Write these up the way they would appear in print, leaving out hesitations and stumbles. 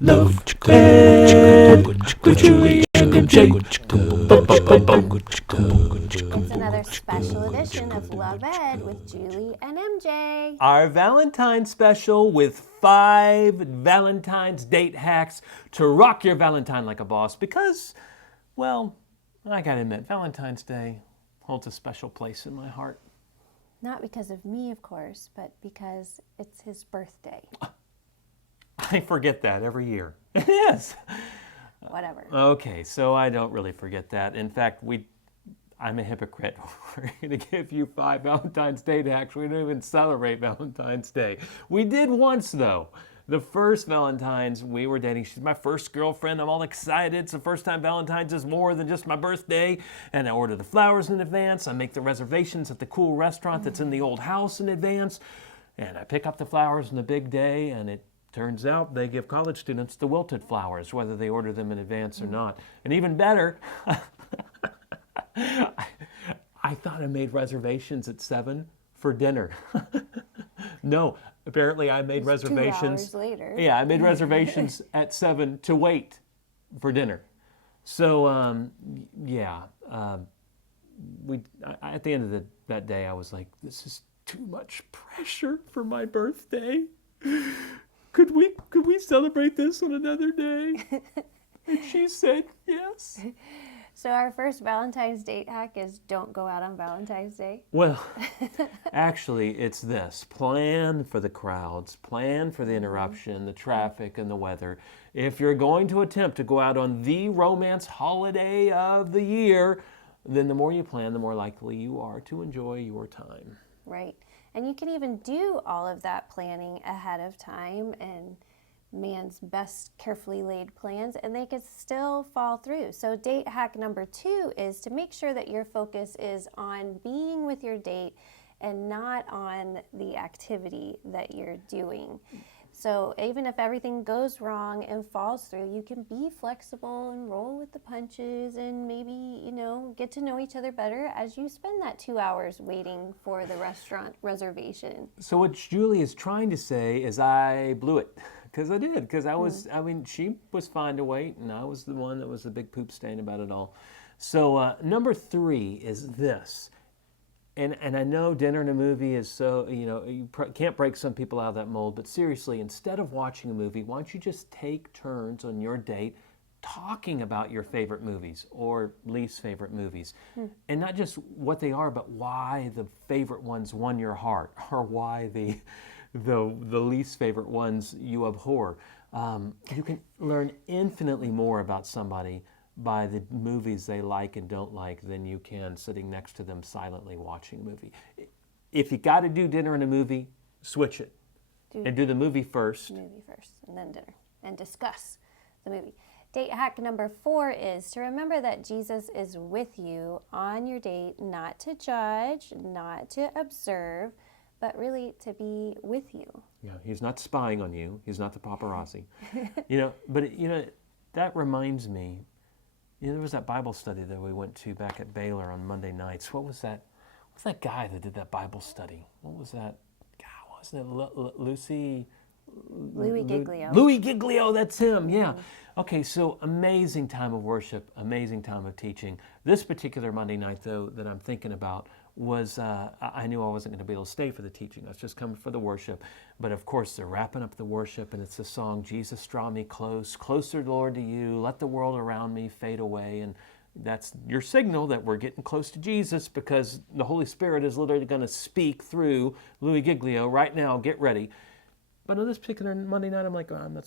Love Ed with Julie and MJ. It's another special edition of Love Ed with Julie and MJ. Our Valentine special with 5 Valentine's date hacks to rock your Valentine like a boss because, well, I gotta admit, Valentine's Day holds a special place in my heart. Not because of me, of course, but because it's his birthday. I forget that every year. It is. Whatever. Okay, so I don't really forget that. In fact, I'm a hypocrite. We're going to give you 5 Valentine's Day hacks. We don't even celebrate Valentine's Day. We did once, though. The first Valentine's we were dating, she's my first girlfriend. I'm all excited. It's the first time Valentine's is more than just my birthday. And I order the flowers in advance. I make the reservations at the cool restaurant that's in the old house in advance. And I pick up the flowers on the big day, and it turns out they give college students the wilted flowers, whether they order them in advance or not. And even better, I thought I made reservations at 7 for dinner. No, apparently I made reservations. 2 hours later. Yeah, I made reservations at 7 to wait for dinner. So, at the end of that day, I was like, this is too much pressure for my birthday. Could we celebrate this on another day? And she said yes. So our first Valentine's date hack is don't go out on Valentine's Day. Well, actually, it's this. Plan for the crowds. Plan for the interruption, the traffic, and the weather. If you're going to attempt to go out on the romance holiday of the year, then the more you plan, the more likely you are to enjoy your time. Right. And you can even do all of that planning ahead of time and man's best carefully laid plans, and they could still fall through. So date hack number 2 is to make sure that your focus is on being with your date and not on the activity that you're doing. So even if everything goes wrong and falls through, you can be flexible and roll with the punches and maybe, get to know each other better as you spend that 2 hours waiting for the restaurant reservation. So what Julie is trying to say is I blew it. Because I did. Because she was fine to wait, and I was the one that was the big poop stain about it all. So number 3 is this. And I know dinner and a movie is so, you can't break some people out of that mold, but seriously, instead of watching a movie, why don't you just take turns on your date talking about your favorite movies or least favorite movies? And not just what they are, but why the favorite ones won your heart, or why the least favorite ones you abhor. You can learn infinitely more about somebody by the movies they like and don't like than you can sitting next to them silently watching a movie. If you got to do dinner and a movie, switch it. And do the movie first. Movie first, and then dinner. And discuss the movie. Date hack number 4 is to remember that Jesus is with you on your date, not to judge, not to observe, but really to be with you. Yeah, he's not spying on you. He's not the paparazzi. That reminds me, there was that Bible study that we went to back at Baylor on Monday nights. What was that? What's that guy that did that Bible study? What was that? God, wasn't it Louis Giglio. Louis Giglio, that's him, yeah. Okay, so amazing time of worship, amazing time of teaching. This particular Monday night, though, that I'm thinking about was, I knew I wasn't going to be able to stay for the teaching. I was just coming for the worship. But of course, they're wrapping up the worship, and it's the song, Jesus, draw me close, closer, Lord, to you. Let the world around me fade away. And that's your signal that we're getting close to Jesus, because the Holy Spirit is literally going to speak through Louis Giglio right now. Get ready. But on this particular Monday night, I'm like, I'm not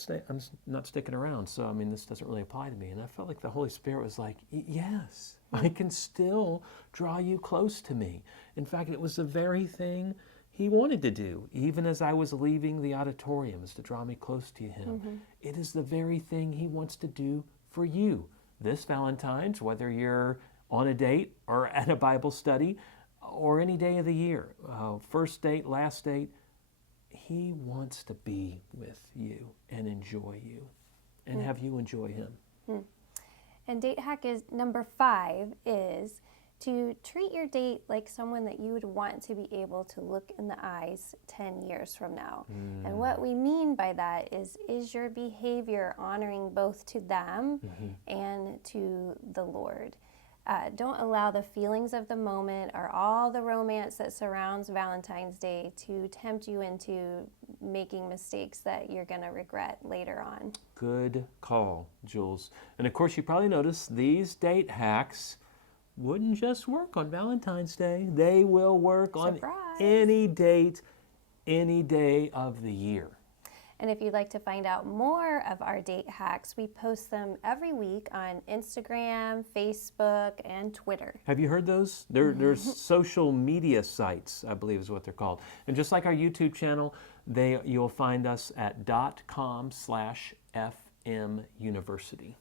sticking around. So, this doesn't really apply to me. And I felt like the Holy Spirit was like, yes, I can still draw you close to me. In fact, it was the very thing he wanted to do, even as I was leaving the auditorium, is to draw me close to him. It is the very thing he wants to do for you. This Valentine's, whether you're on a date or at a Bible study or any day of the year, first date, last date, he wants to be with you and enjoy you and have you enjoy him. And date hack is number 5 is to treat your date like someone that you would want to be able to look in the eyes 10 years from now. And what we mean by that is your behavior honoring both to them and to the Lord? Don't allow the feelings of the moment or all the romance that surrounds Valentine's Day to tempt you into making mistakes that you're going to regret later on. Good call, Jules. And of course, you probably noticed these date hacks wouldn't just work on Valentine's Day. They will work Surprise. on any date, any day of the year. And if you'd like to find out more of our date hacks, we post them every week on Instagram, Facebook, and Twitter. Have you heard those? There's social media sites, I believe is what they're called. And just like our YouTube channel, you'll find us at .com/FMUniversity.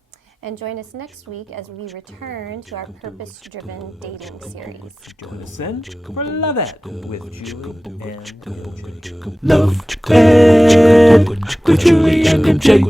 And join us next week as we return to our purpose-driven dating series. Join us then for Love It with Julie and MJ. Love and with Julie and MJ.